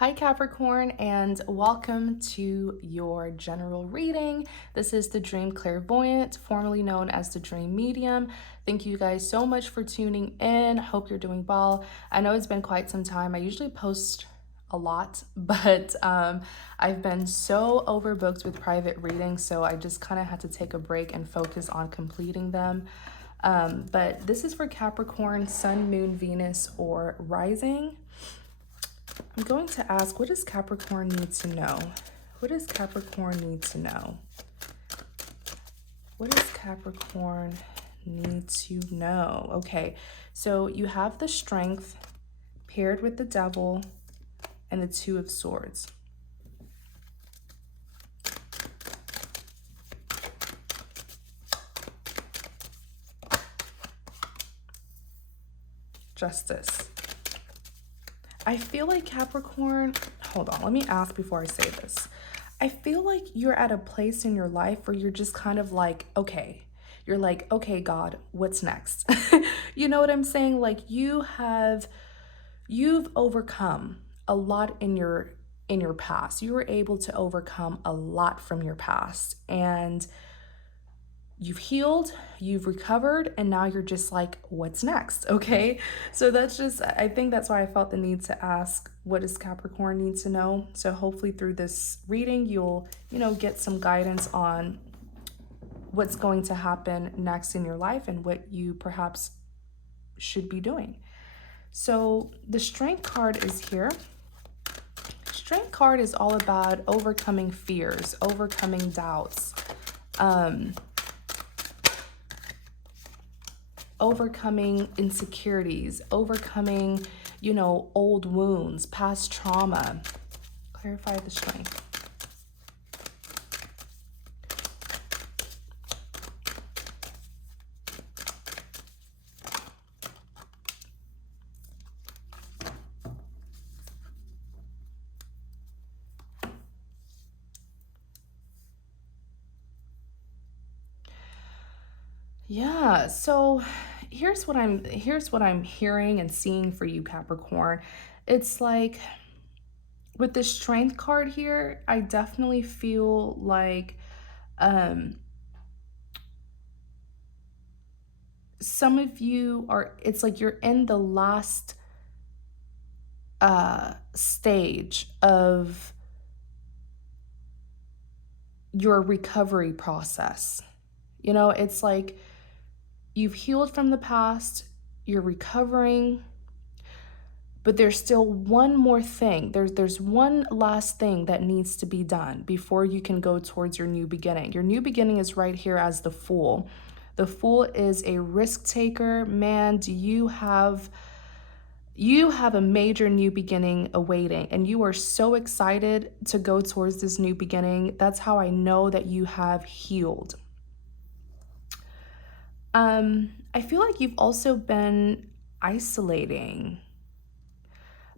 Hi Capricorn, and welcome to your general reading. This is the Dream Clairvoyant, formerly known as the Dream Medium. Thank you guys so much for tuning in. Hope you're doing well. I know it's been quite some time. I usually post a lot, but I've been so overbooked with private readings, so I just kind of had to take a break and focus on completing them. But this is for Capricorn, Sun, Moon, Venus, or Rising. I'm going to ask, what does Capricorn need to know? What does Capricorn need to know? What does Capricorn need to know? Okay, so you have the Strength paired with the Devil and the Two of Swords. Justice. I feel like Capricorn, hold on, let me ask before I say this. I feel like you're at a place in your life where you're just kind of like, okay, you're like, okay, God, what's next? You know what I'm saying? Like you've overcome a lot in your past. You were able to overcome a lot from your past, and you've healed, you've recovered, and now you're just like, what's next? Okay. So that's just, I think that's why I felt the need to ask, what does Capricorn need to know? So hopefully through this reading, you'll, get some guidance on what's going to happen next in your life and what you perhaps should be doing. So the Strength card is here. Strength card is all about overcoming fears, overcoming doubts, overcoming insecurities, overcoming, old wounds, past trauma. Clarify the Strength. Yeah, so here's what I'm hearing and seeing for you, Capricorn. It's like with the Strength card here, I definitely feel like some of you are, it's like you're in the last stage of your recovery process. It's like you've healed from the past, you're recovering, but there's still one more thing. There's one last thing that needs to be done before you can go towards your new beginning. Your new beginning is right here as the Fool. The Fool is a risk taker. Man, you have a major new beginning awaiting, and you are so excited to go towards this new beginning. That's how I know that you have healed. I feel like you've also been isolating.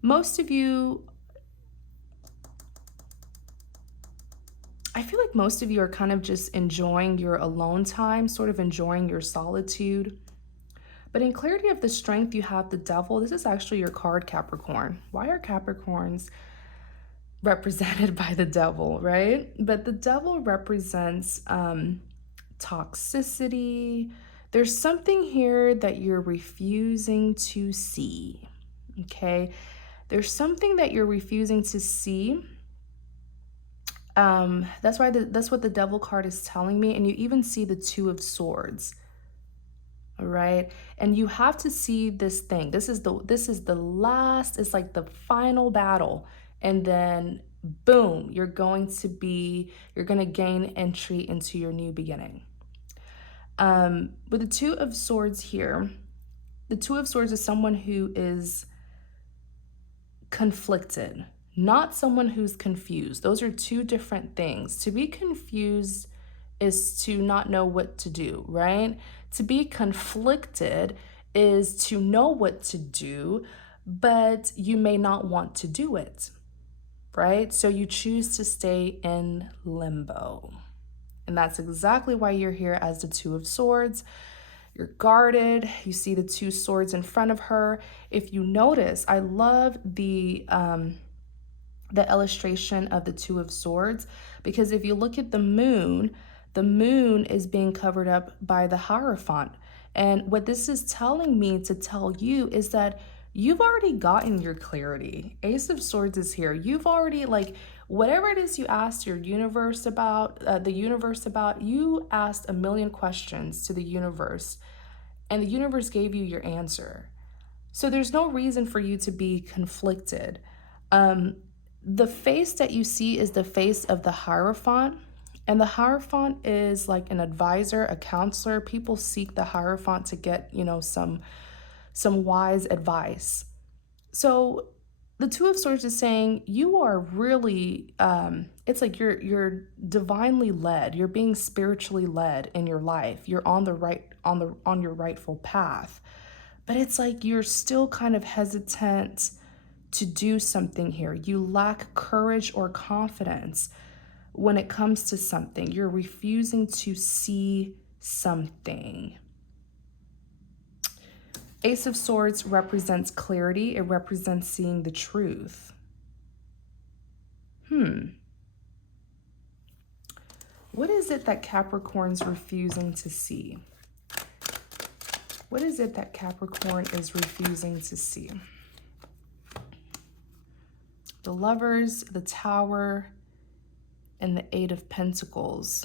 Most of you, I feel like most of you are kind of just enjoying your alone time, sort of enjoying your solitude. But in clarity of the Strength, you have the Devil. This is actually your card, Capricorn. Why are Capricorns represented by the Devil, right? But the Devil represents toxicity. There's something here that you're refusing to see, okay? There's something that you're refusing to see. That's what the Devil card is telling me. And you even see the Two of Swords. All right. And you have to see this thing. This is the last, it's like the final battle. And then boom, you're going to gain entry into your new beginning. With the Two of Swords here, the Two of Swords is someone who is conflicted, not someone who's confused. Those are two different things. To be confused is to not know what to do, right? To be conflicted is to know what to do, but you may not want to do it, right? So you choose to stay in limbo. And that's exactly why you're here as the Two of Swords. You're guarded. You see the two swords in front of her. If you notice, I love the the illustration of the Two of Swords, because if you look at the moon is being covered up by the Hierophant. And what this is telling me to tell you is that you've already gotten your clarity. Ace of Swords is here. You've already, like, whatever it is you asked your universe about, you asked a million questions to the universe, and the universe gave you your answer. So there's no reason for you to be conflicted. The face that you see is the face of the Hierophant. And the Hierophant is like an advisor, a counselor. People seek the Hierophant to get, some wise advice. So the Two of Swords is saying you are really, it's like you're divinely led. You're being spiritually led in your life. You're on your rightful path. But it's like you're still kind of hesitant to do something here. You lack courage or confidence when it comes to something. You're refusing to see something. Ace of Swords represents clarity. It represents seeing the truth. What is it that Capricorn's refusing to see? What is it that Capricorn is refusing to see? The Lovers, the Tower, and the Eight of Pentacles.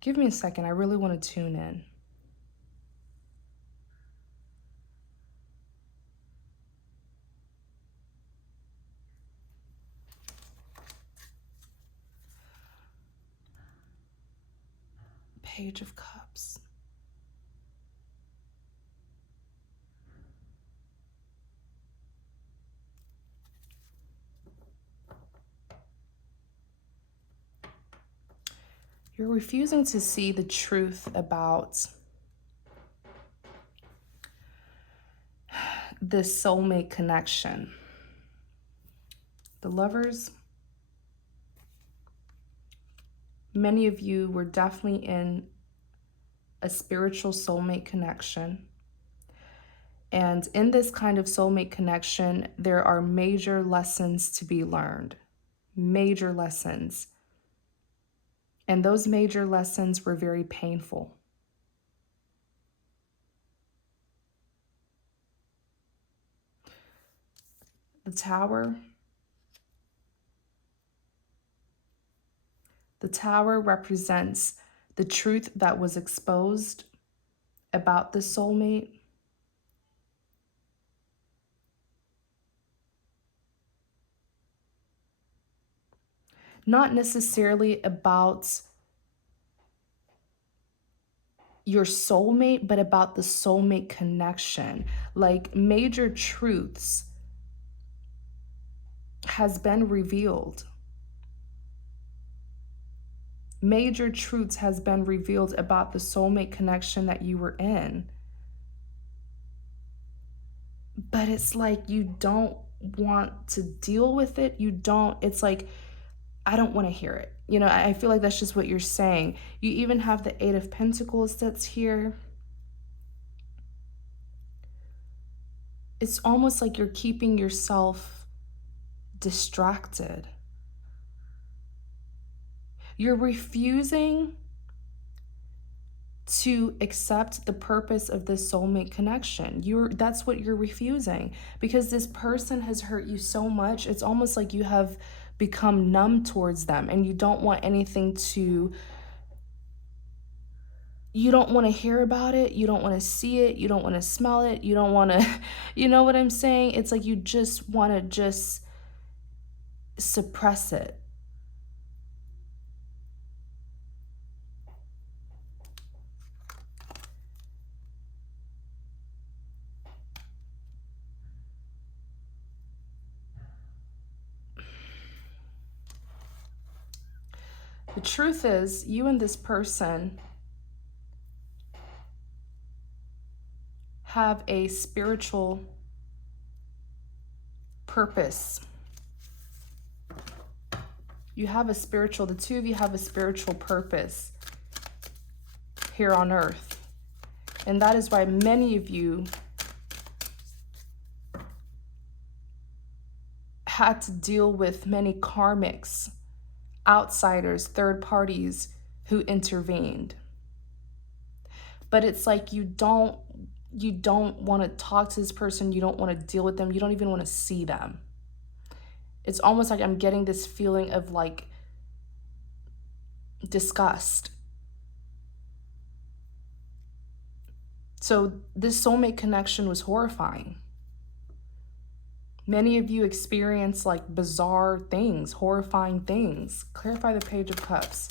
Give me a second. I really want to tune in. Page of Cups. You're refusing to see the truth about this soulmate connection. The Lovers, many of you were definitely in a spiritual soulmate connection. And in this kind of soulmate connection, there are major lessons to be learned. Major lessons. And those major lessons were very painful. The Tower. The Tower represents the truth that was exposed about the soulmate. Not necessarily about your soulmate, but about the soulmate connection. Like, major truths has been revealed. Major truths has been revealed about the soulmate connection that you were in. But it's like you don't want to deal with it. It's like, I don't want to hear it. I feel like that's just what you're saying. You even have the Eight of Pentacles that's here. It's almost like you're keeping yourself distracted. You're refusing to accept the purpose of this soulmate connection. That's what you're refusing, because this person has hurt you so much. It's almost like you have become numb towards them, and you don't want you don't want to hear about it. You don't want to see it. You don't want to smell it. You don't want to, you know what I'm saying? It's like you just want to suppress it. The truth is, you and this person have a spiritual purpose. The two of you have a spiritual purpose here on earth. And that is why many of you had to deal with many karmics, outsiders, third parties who intervened. But it's like you don't want to talk to this person, you don't want to deal with them, you don't even want to see them. It's almost like I'm getting this feeling of like disgust. So this soulmate connection was horrifying. Many of you experience like bizarre things, horrifying things. Clarify the Page of Cups.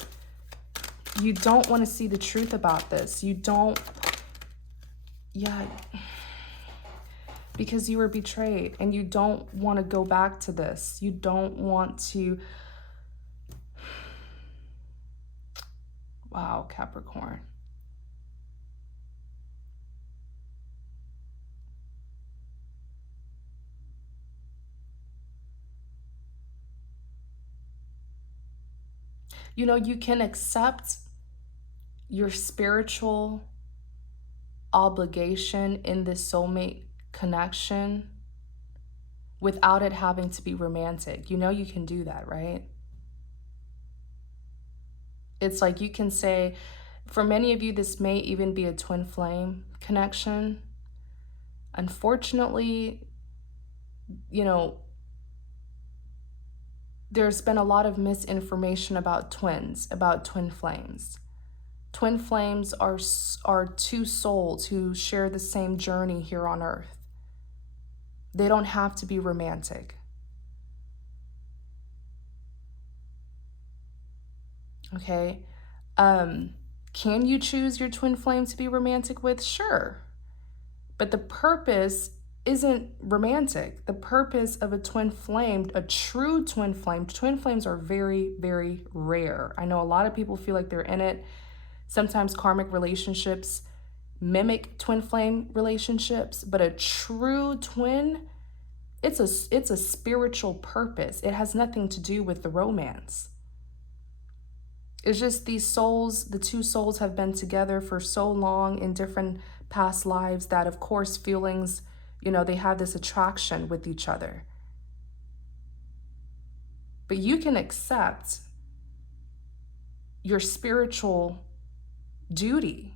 You don't want to see the truth about this. You don't, yeah, because you were betrayed and you don't want to go back to this. You don't want to, wow, Capricorn. You know, you can accept your spiritual obligation in this soulmate connection without it having to be romantic. You know, you can do that, right? It's like you can say, for many of you, this may even be a twin flame connection. Unfortunately, you know, there's been a lot of misinformation about twins, about twin flames. Twin flames are two souls who share the same journey here on earth. They don't have to be romantic. Okay? Can you choose your twin flame to be romantic with? Sure. But the purpose isn't romantic. The purpose of a twin flame, a true twin flames are very, very rare. I know a lot of people feel like they're in it. Sometimes karmic relationships mimic twin flame relationships, but a true twin, it's a spiritual purpose. It has nothing to do with the romance. It's just these souls, the two souls have been together for so long in different past lives that, of course, feelings, you know, they have this attraction with each other. But you can accept your spiritual duty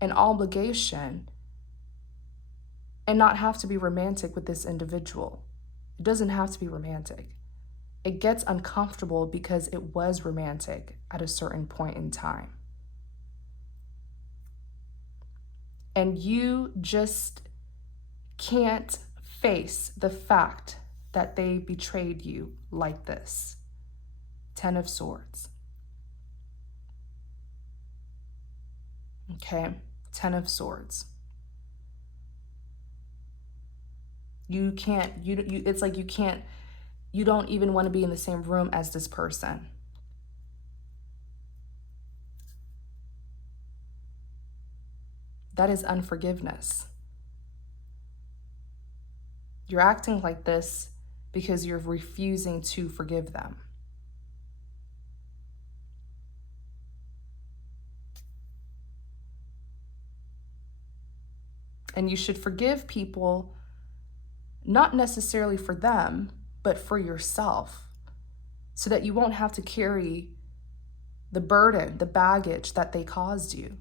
and obligation and not have to be romantic with this individual. It doesn't have to be romantic. It gets uncomfortable because it was romantic at a certain point in time. And you just can't face the fact that they betrayed you like this. 10 of Swords. Okay, 10 of Swords. You can't, it's like you don't even want to be in the same room as this person. That is unforgiveness. You're acting like this because you're refusing to forgive them. And you should forgive people, not necessarily for them, but for yourself, so that you won't have to carry the burden, the baggage that they caused you.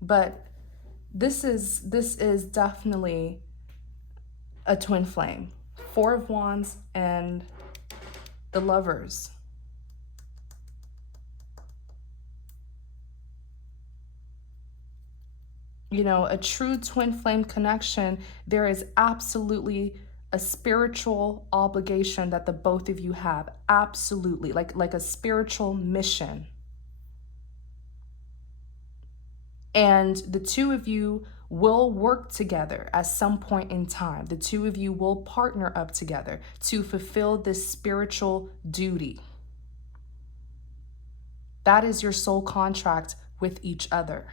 But this is definitely a twin flame. 4 of Wands and the Lovers. You know, a true twin flame connection, there is absolutely a spiritual obligation that the both of you have. Absolutely. Like a spiritual mission. And the two of you will work together at some point in time. The two of you will partner up together to fulfill this spiritual duty. That is your soul contract with each other.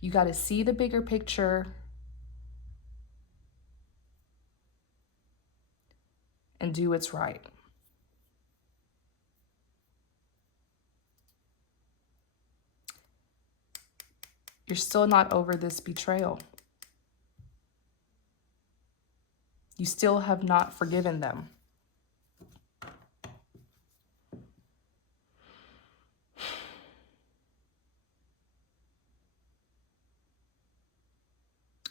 You got to see the bigger picture. and do what's right. You're still not over this betrayal. You still have not forgiven them.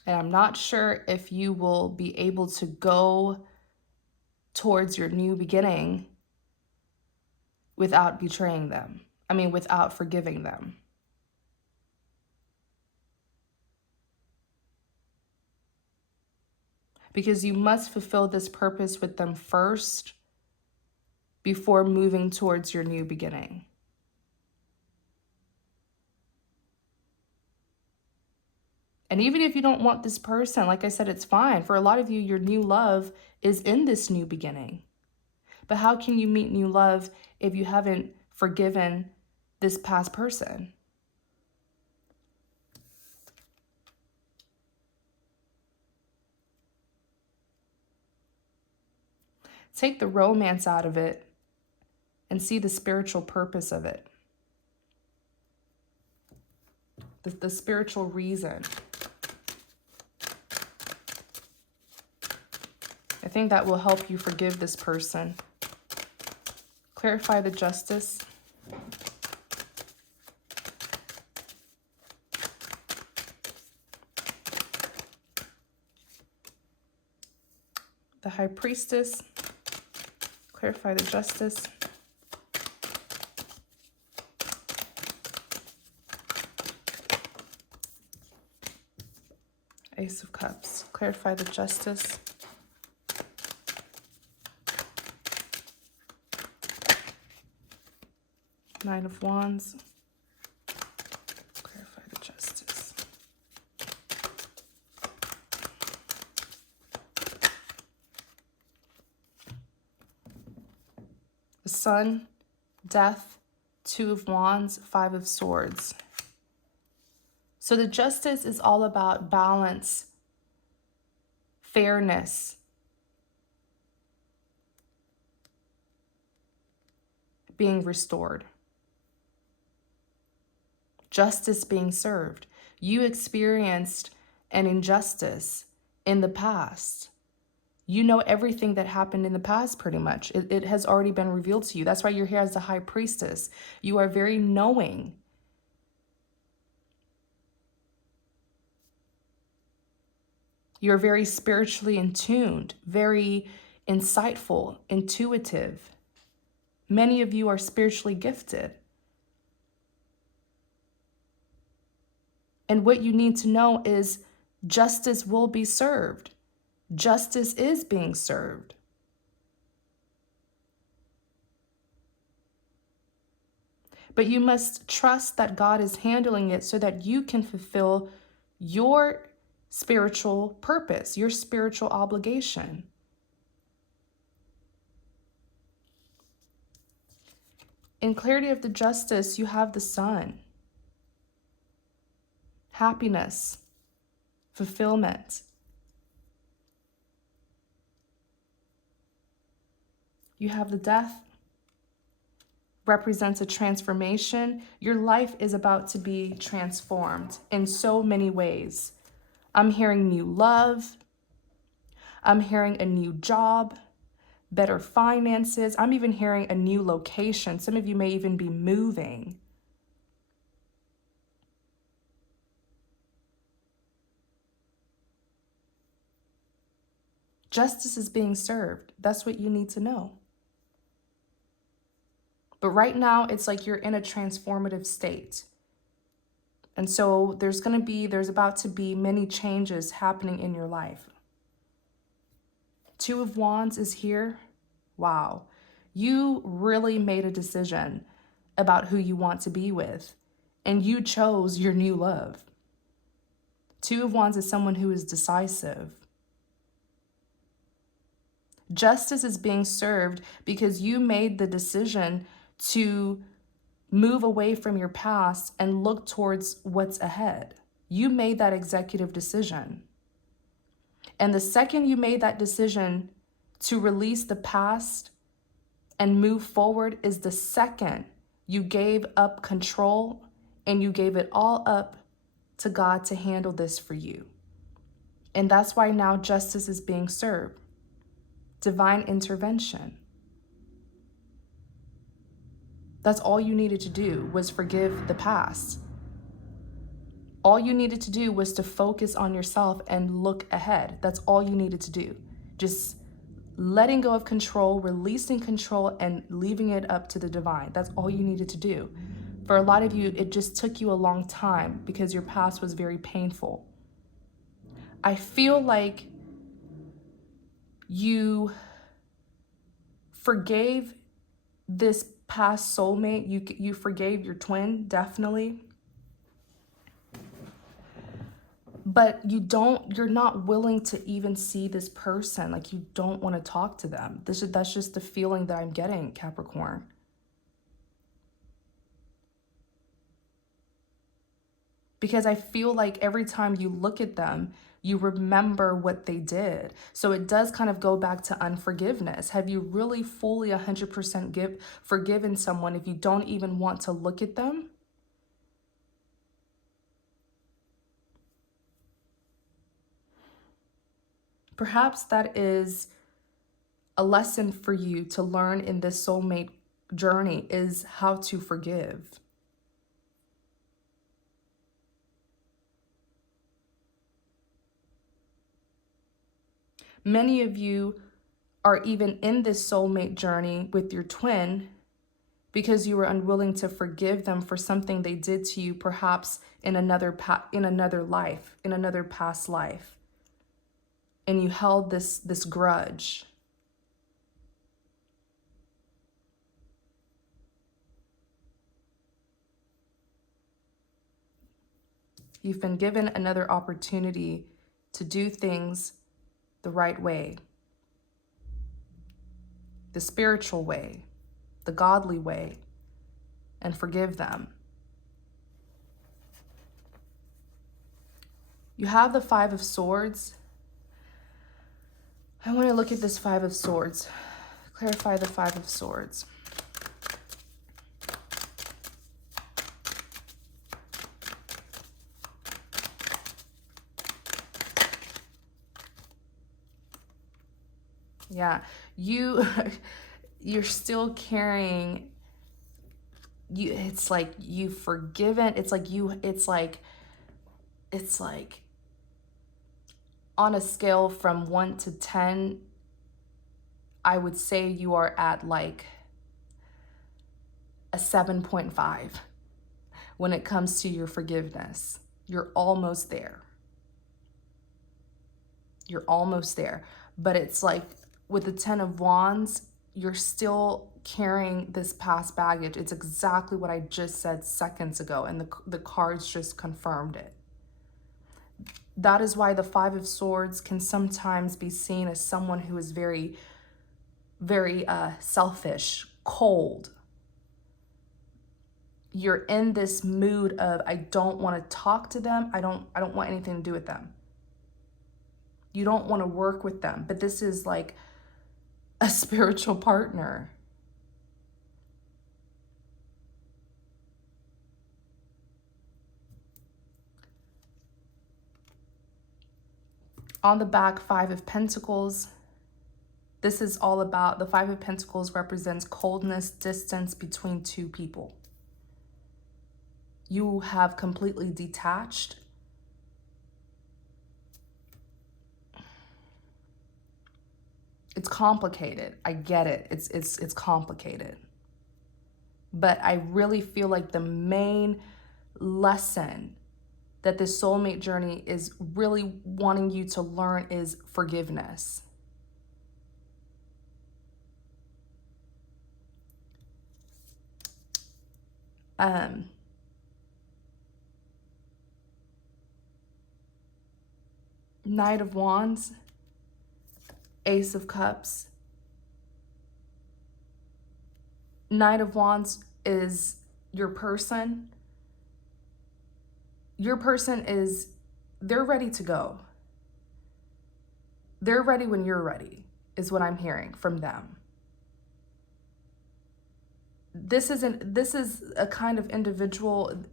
And I'm not sure if you will be able to go towards your new beginning without betraying them. Without forgiving them. Because you must fulfill this purpose with them first before moving towards your new beginning. And even if you don't want this person, like I said, it's fine. For a lot of you, your new love is in this new beginning. But how can you meet new love if you haven't forgiven this past person? Take the romance out of it and see the spiritual purpose of it. The spiritual reason. I think that will help you forgive this person. Clarify the justice. The High Priestess. Clarify the justice. Ace of Cups. Clarify the justice. Knight of Wands. Clarify the justice. The Sun, Death, Two of Wands, Five of Swords. So the justice is all about balance, fairness, being restored. Justice being served. You experienced an injustice in the past. You know everything that happened in the past pretty much. It has already been revealed to you. That's why you're here as the High Priestess. You are very knowing. You're very spiritually in tuned, very insightful, intuitive. Many of you are spiritually gifted. And what you need to know is justice will be served. Justice is being served. But you must trust that God is handling it so that you can fulfill your spiritual purpose, your spiritual obligation. In clarity of the justice, you have the Sun. Happiness, fulfillment. You have the Death, represents a transformation. Your life is about to be transformed in so many ways. I'm hearing new love. I'm hearing a new job, better finances. I'm even hearing a new location. Some of you may even be moving. Justice is being served. That's what you need to know. But right now, it's like you're in a transformative state. And so there's about to be many changes happening in your life. Two of Wands is here. Wow. You really made a decision about who you want to be with, and you chose your new love. Two of Wands is someone who is decisive. Justice is being served because you made the decision to move away from your past and look towards what's ahead. You made that executive decision. And the second you made that decision, To release the past and move forward is the second you gave up control and you gave it all up to God to handle this for you. And that's why now justice is being served. Divine intervention. That's all you needed to do was forgive the past. All you needed to do was to focus on yourself and look ahead. That's all you needed to do. Just letting go of control, releasing control, and leaving it up to the divine. That's all you needed to do. For a lot of you, it just took you a long time because your past was very painful. I feel like you forgave this past soulmate. You forgave your twin, definitely. But you're not willing to even see this person. Like, you don't want to talk to them. That's just the feeling that I'm getting, Capricorn. Because I feel like every time you look at them, you remember what they did. So it does kind of go back to unforgiveness. Have you really fully 100% forgiven someone if you don't even want to look at them? Perhaps that is a lesson for you to learn in this soulmate journey, is how to forgive. Many of you are even in this soulmate journey with your twin because you were unwilling to forgive them for something they did to you, perhaps in another life, in another past life. And you held this grudge. You've been given another opportunity to do things the right way, the spiritual way, the godly way, and forgive them. You have the Five of Swords. I want to look at this Five of Swords. Clarify the Five of Swords. Yeah, you're still carrying, it's like you've forgiven. It's like on a scale from 1 to 10, I would say you are at like a 7.5 when it comes to your forgiveness. You're almost there. You're almost there. But it's like with the 10 of Wands, you're still carrying this past baggage. It's exactly what I just said seconds ago, and the cards just confirmed it. That is why the Five of Swords can sometimes be seen as someone who is very, very selfish, cold. You're in this mood of, I don't want to talk to them. I don't want anything to do with them. You don't want to work with them, but this is like a spiritual partner. On the back, Five of Pentacles. This is all about, the Five of Pentacles represents coldness, distance between two people. You have completely detached. It's complicated. I get it. It's complicated. But I really feel like the main lesson that this soulmate journey is really wanting you to learn is forgiveness. Knight of Wands, Ace of Cups. Knight of Wands is your person. Your person is, they're ready to go. They're ready when you're ready. is what I'm hearing from them. This is a kind of individual,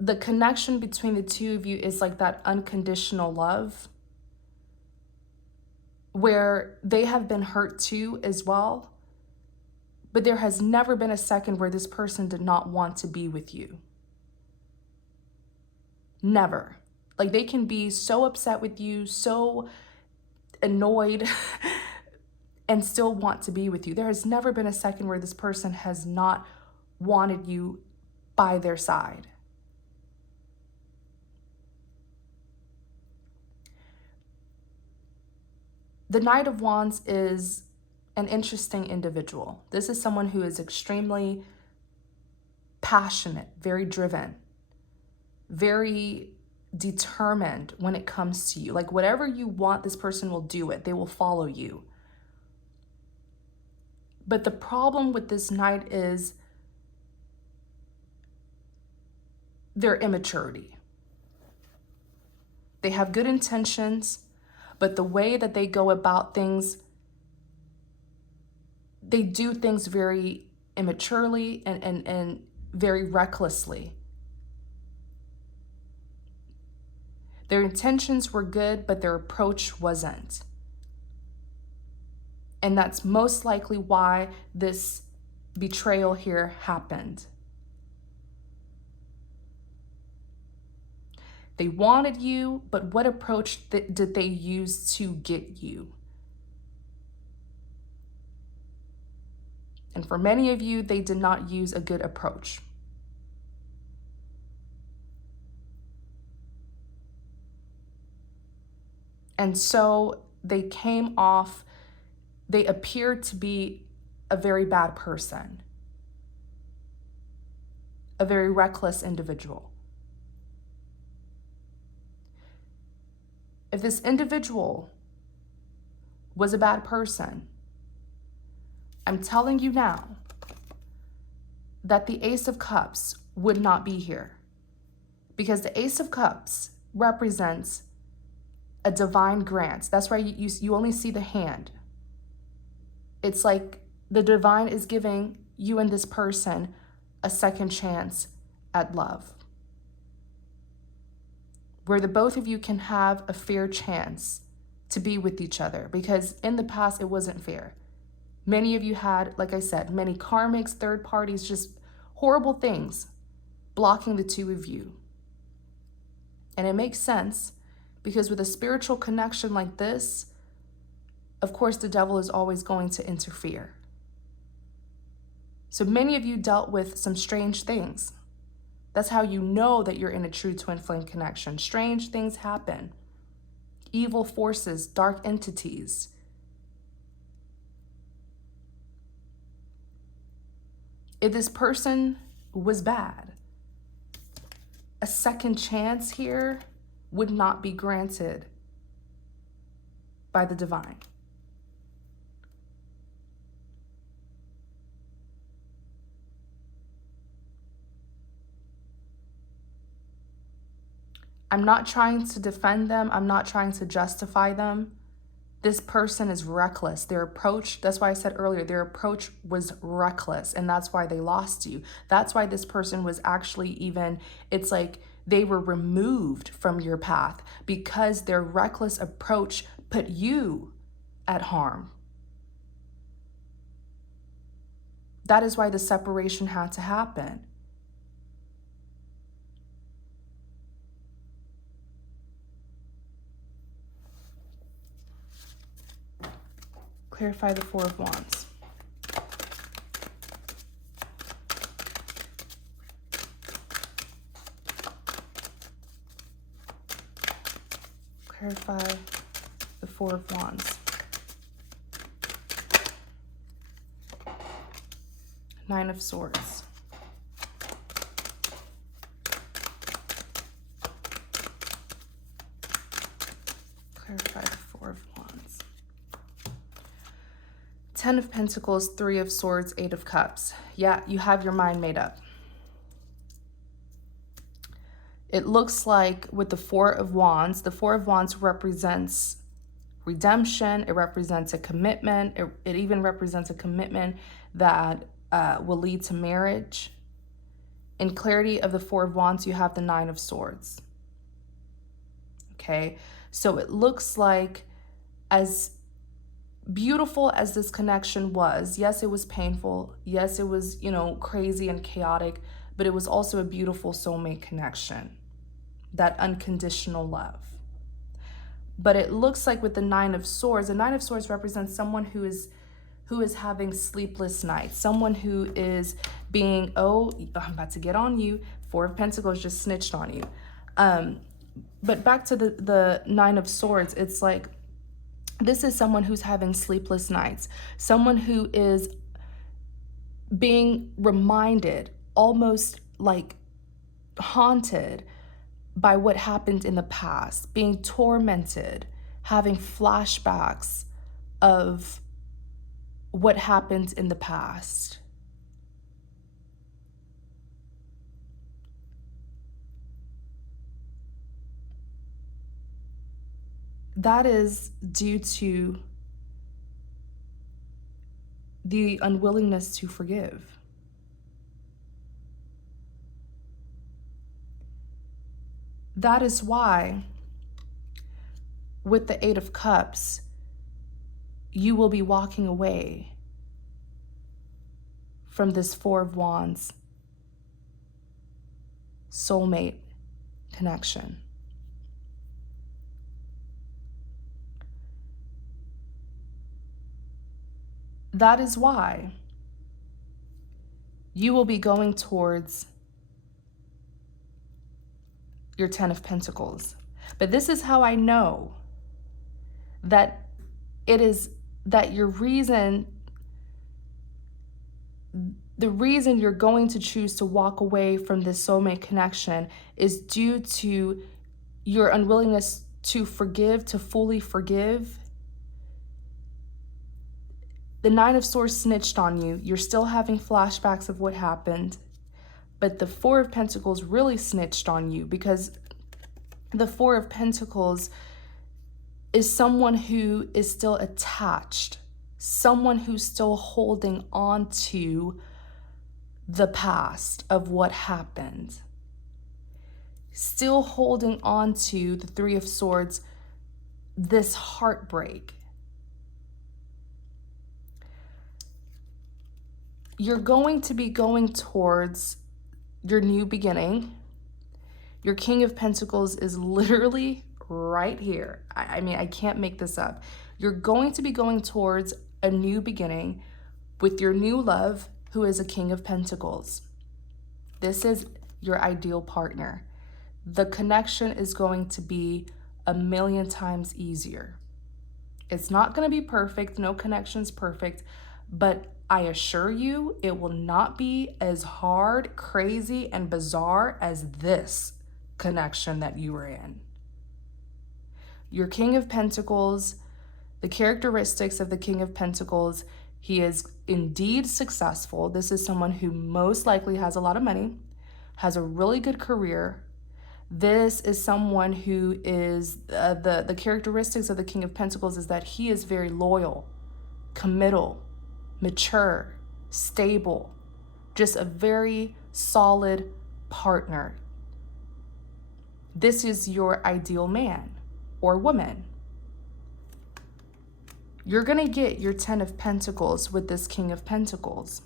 the connection between the two of you is like that unconditional love where they have been hurt too as well. But there has never been a second where this person did not want to be with you. Never. Like they can be so upset with you, so annoyed, and still want to be with you. There has never been a second where this person has not wanted you by their side. The Knight of Wands is an interesting individual. This is someone who is extremely passionate, very driven, very determined when it comes to you. Like whatever you want, this person will do it. They will follow you. But the problem with this Knight is their immaturity. They have good intentions, but the way that they go about things, they do things very immaturely and very recklessly. Their intentions were good, but their approach wasn't. And that's most likely why this betrayal here happened. They wanted you, but what approach did they use to get you? And for many of you, they did not use a good approach. And so they came off, they appeared to be a very bad person, a very reckless individual. If this individual was a bad person, I'm telling you now that the Ace of Cups would not be here, because the Ace of Cups represents a divine grant. That's why you only see the hand. It's like the divine is giving you and this person a second chance at love, where the both of you can have a fair chance to be with each other, because in the past it wasn't fair. Many of you had, like I said, many karmics, third parties, just horrible things blocking the two of you. And it makes sense, because with a spiritual connection like this, of course, the devil is always going to interfere. So many of you dealt with some strange things. That's how you know that you're in a true twin flame connection. Strange things happen. Evil forces, dark entities. If this person was bad, a second chance here would not be granted by the divine. I'm not trying to defend them. I'm not trying to justify them. This person is reckless. Their approach, that's why I said earlier, their approach was reckless, and that's why they lost you. That's why this person was actually even, it's like they were removed from your path, because their reckless approach put you at harm. That is why the separation had to happen. Clarify the Four of Wands. Clarify the Four of Wands. Nine of Swords. Clarify the Four of Wands. Ten of Pentacles, Three of Swords, Eight of Cups. Yeah, you have your mind made up. It looks like with the Four of Wands, the Four of Wands represents redemption. It represents a commitment. It even represents a commitment that will lead to marriage. In clarity of the Four of Wands, you have the Nine of Swords. Okay, so it looks like, as beautiful as this connection was, yes, it was painful. Yes, it was, crazy and chaotic, but it was also a beautiful soulmate connection, that unconditional love. But it looks like with the Nine of Swords represents someone who is having sleepless nights, someone who is being, oh, I'm about to get on you. Four of Pentacles just snitched on you. But back to the Nine of Swords, it's like, this is someone who's having sleepless nights, someone who is being reminded, almost like haunted by what happened in the past, being tormented, having flashbacks of what happened in the past. That is due to the unwillingness to forgive. That is why, with the Eight of Cups, you will be walking away from this Four of Wands soulmate connection. That is why you will be going towards your Ten of Pentacles. But this is how I know that it is that the reason you're going to choose to walk away from this soulmate connection is due to your unwillingness to forgive, to fully forgive. The Nine of Swords snitched on you. You're still having flashbacks of what happened. But the Four of Pentacles really snitched on you, because the Four of Pentacles is someone who is still attached, someone who's still holding on to the past of what happened, still holding on to the Three of Swords, this heartbreak. You're going to be going towards your new beginning. Your King of Pentacles is literally right here. I mean, I can't make this up. You're going to be going towards a new beginning with your new love, who is a King of Pentacles. This is your ideal partner. The connection is going to be 1,000,000 times easier. It's not going to be perfect. No connection's perfect, but I assure you, it will not be as hard, crazy, and bizarre as this connection that you were in. Your King of Pentacles, the characteristics of the King of Pentacles, he is indeed successful. This is someone who most likely has a lot of money, has a really good career. This is someone who is, the characteristics of the King of Pentacles is that he is very loyal, committal, mature, stable, just a very solid partner. This is your ideal man or woman. You're going to get your Ten of Pentacles with this King of Pentacles.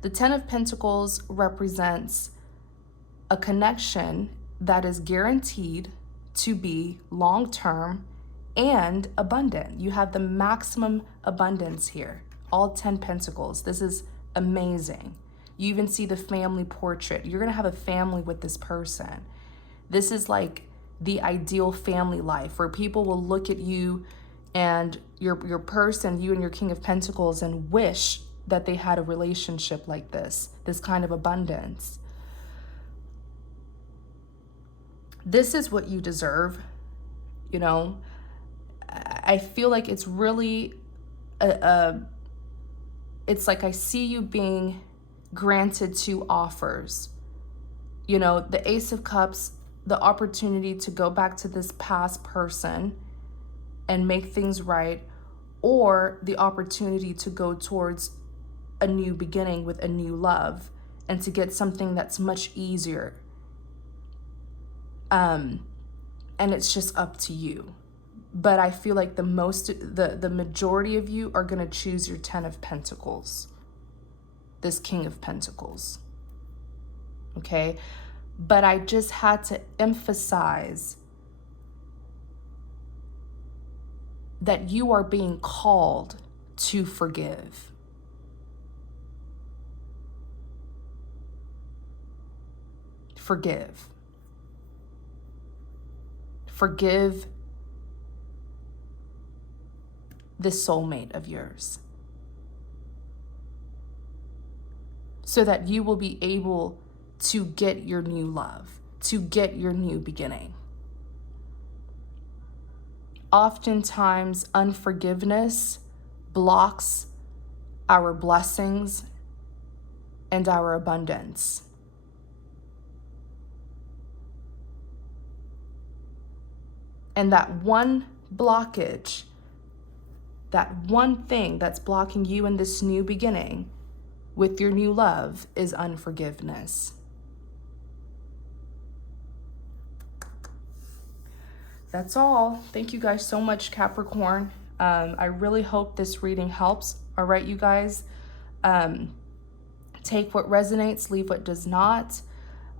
The Ten of Pentacles represents a connection that is guaranteed to be long-term and abundant. You have the maximum abundance here. All 10 Pentacles. This is amazing. You even see the family portrait. You're going to have a family with this person. This is like the ideal family life, where people will look at you and your person, you and your King of Pentacles, and wish that they had a relationship like this kind of abundance. This is what you deserve. You know, I feel like it's really, it's like I see you being granted 2 offers. You know, the Ace of Cups, the opportunity to go back to this past person and make things right, or the opportunity to go towards a new beginning with a new love and to get something that's much easier. And it's just up to you. But I feel like the majority of you are going to choose your 10 of Pentacles, this King of Pentacles. Okay? But I just had to emphasize that you are being called to forgive. Forgive. Forgive this soulmate of yours, so that you will be able to get your new love, to get your new beginning. Oftentimes, unforgiveness blocks our blessings and our abundance. And that one blockage, that one thing that's blocking you in this new beginning with your new love is unforgiveness. That's all. Thank you guys so much, Capricorn. I really hope this reading helps. All right, you guys. Take what resonates, leave what does not.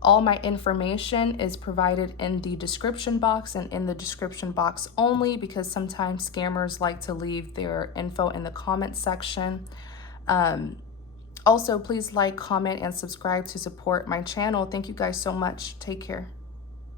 All my information is provided in the description box, and in the description box only, because sometimes scammers like to leave their info in the comment section. Also, please like, comment, and subscribe to support my channel. Thank you guys so much. Take care.